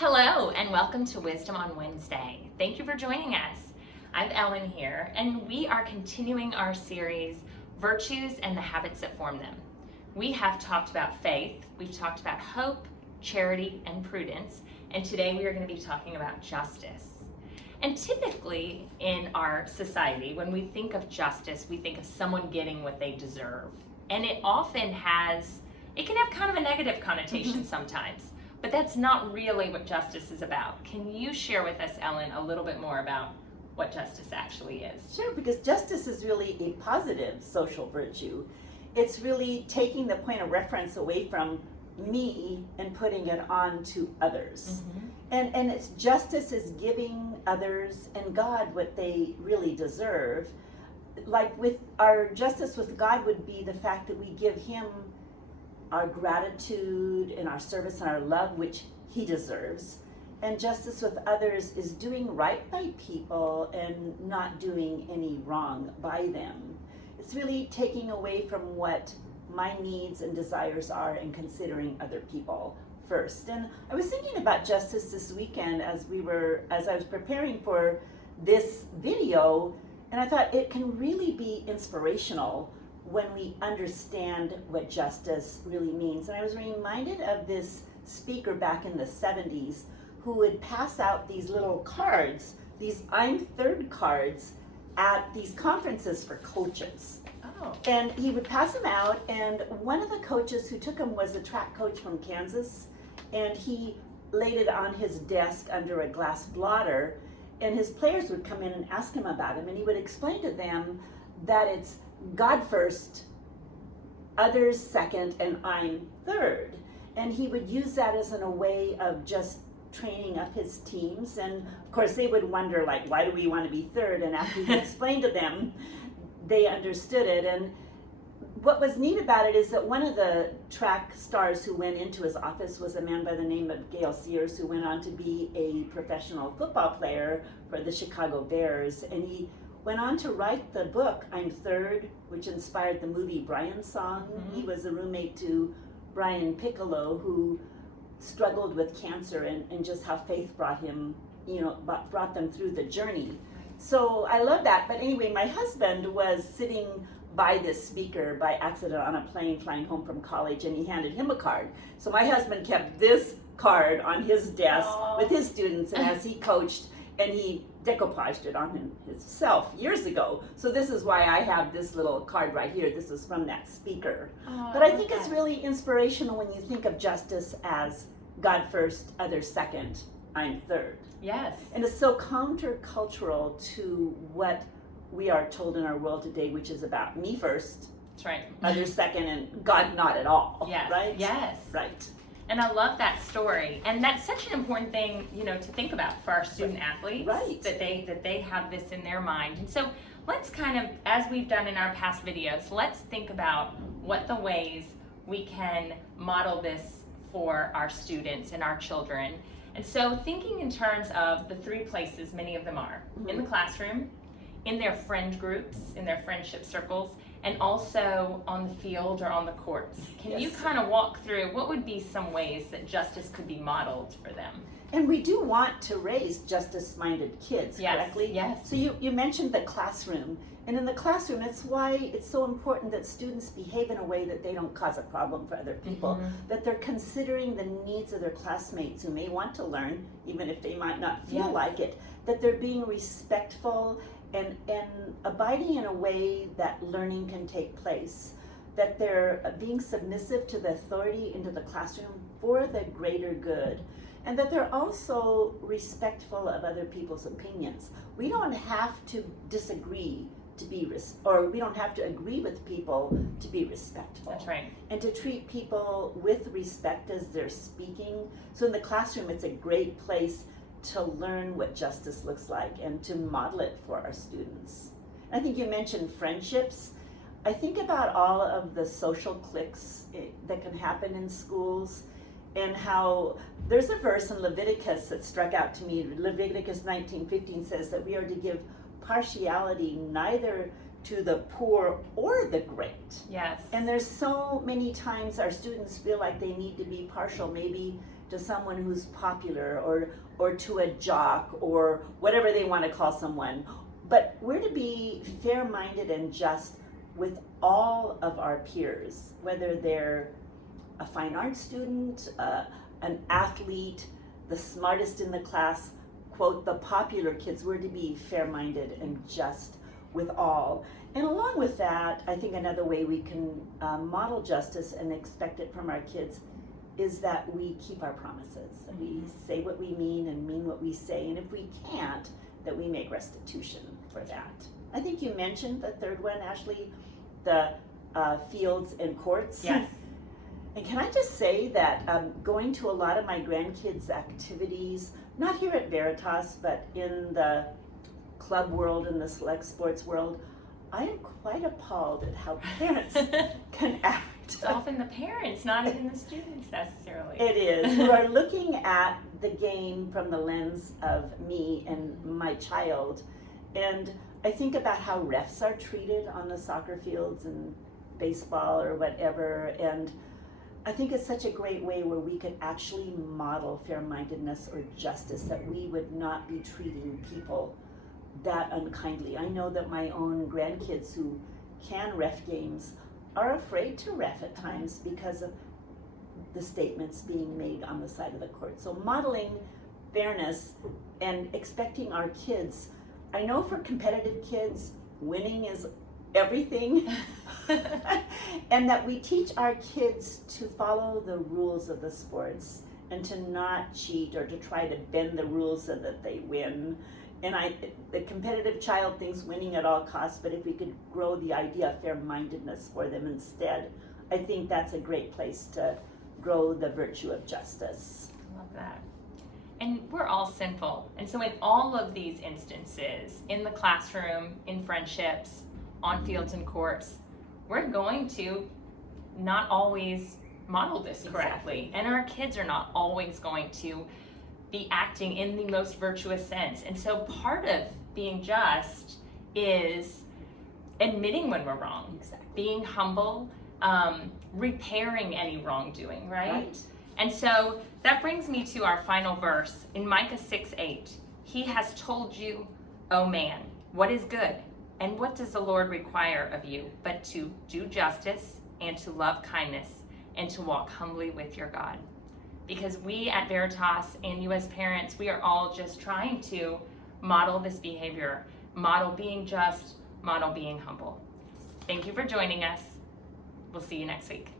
Hello and welcome to Wisdom on Wednesday. Thank you for joining us. I'm Ellen here, and we are continuing our series, Virtues and the Habits That Form Them. We have talked about faith, we've talked about hope, charity, and prudence, and today we are going to be talking about justice. And typically in our society, when we think of justice, we think of someone getting what they deserve. And it can have kind of a negative connotation sometimes. But that's not really what justice is about. Can you share with us, Ellen, a little bit more about what justice actually is? Sure, because justice is really a positive social virtue. It's really taking the point of reference away from me and putting it on to others. And it's justice is giving others and God what they really deserve. Like with our justice with God would be the fact that we give Him our gratitude and our service and our love, which He deserves. And justice with others is doing right by people and not doing any wrong by them. It's really taking away from what my needs and desires are and considering other people first. And I was thinking about justice this weekend as I was preparing for this video, and I thought it can really be inspirational when we understand what justice really means. And I was reminded of this speaker back in the 70s who would pass out these little cards, these I'm Third cards, at these conferences for coaches. Oh. And he would pass them out, and one of the coaches who took them was a track coach from Kansas, and he laid it on his desk under a glass blotter, and his players would come in and ask him about him, and he would explain to them that it's God first, others second, and I'm third. And he would use that as a way of just training up his teams. And of course they would wonder, like, why do we want to be third? And after he explained to them, they understood it. And what was neat about it is that one of the track stars who went into his office was a man by the name of Gale Sears, who went on to be a professional football player for the Chicago Bears. And he went on to write the book, I'm Third, which inspired the movie Brian Song. He was a roommate to Brian Piccolo, who struggled with cancer, and just how faith brought him, brought them through the journey. So I love that. But anyway, my husband was sitting by this speaker by accident on a plane flying home from college, and he handed him a card. So my husband kept this card on his desk with his students, and as he coached, and he decoupaged it on himself years ago. So this is why I have this little card right here. This is from that speaker. But I think it's really inspirational when you think of justice as God first, others second, I'm third. Yes. And it's so countercultural to what we are told in our world today, which is about me first, That's right. others second, and God not at all. Yes. Right? Yes. Right. And I love that story. And that's such an important thing, to think about for our student athletes. Right. That they have this in their mind. And so let's kind of, as we've done in our past videos, let's think about what the ways we can model this for our students and our children. And so thinking in terms of the three places many of them are, in the classroom, in their friend groups, in their friendship circles, and also on the field or on the courts. Can you kind of walk through what would be some ways that justice could be modeled for them? And we do want to raise justice-minded kids, correctly? Yes. So you mentioned the classroom. And in the classroom, it's why it's so important that students behave in a way that they don't cause a problem for other people, that they're considering the needs of their classmates who may want to learn, even if they might not feel like it, that they're being respectful and abiding in a way that learning can take place, that they're being submissive to the authority into the classroom for the greater good, and that they're also respectful of other people's opinions. We don't have to disagree to be, or we don't have to agree with people to be respectful. That's right. And to treat people with respect as they're speaking. So in the classroom, it's a great place to learn what justice looks like and to model it for our students. I think you mentioned friendships. I think about all of the social cliques that can happen in schools, and how there's a verse in Leviticus that struck out to me. Leviticus 19:15 says that we are to give partiality neither to the poor or the great. Yes. And there's so many times our students feel like they need to be partial, maybe to someone who's popular or to a jock or whatever they want to call someone. But we're to be fair-minded and just with all of our peers, whether they're a fine arts student, an athlete, the smartest in the class, quote, the popular kids. We're to be fair-minded and just with all. And along with that, I think another way we can model justice and expect it from our kids is that we keep our promises, that we say what we mean and mean what we say, and if we can't, that we make restitution for that. I think you mentioned the third one, Ashley, the fields and courts. Yes. And can I just say that going to a lot of my grandkids' activities, not here at Veritas, but in the club world and the select sports world, I am quite appalled at how parents can act. It's often the parents, not even the students necessarily. It is. Who are looking at the game from the lens of me and my child. And I think about how refs are treated on the soccer fields and baseball or whatever. And I think it's such a great way where we could actually model fair-mindedness or justice, that we would not be treating people that unkindly. I know that my own grandkids who can ref games are afraid to ref at times because of the statements being made on the side of the court. So modeling fairness and expecting our kids, I know for competitive kids, winning is everything, and that we teach our kids to follow the rules of the sports and to not cheat or to try to bend the rules so that they win. And the competitive child thinks winning at all costs, but if we could grow the idea of fair-mindedness for them instead, I think that's a great place to grow the virtue of justice. I love that. And we're all sinful. And so in all of these instances, in the classroom, in friendships, on fields and courts, we're going to not always model this correctly. And our kids are not always going to be acting in the most virtuous sense. And so part of being just is admitting when we're wrong, being humble, repairing any wrongdoing, right? And so that brings me to our final verse in Micah 6:8. He has told you, O man, what is good, and what does the Lord require of you, but to do justice and to love kindness and to walk humbly with your God. Because we at Veritas and you as parents, we are all just trying to model this behavior, model being just, model being humble. Thank you for joining us. We'll see you next week.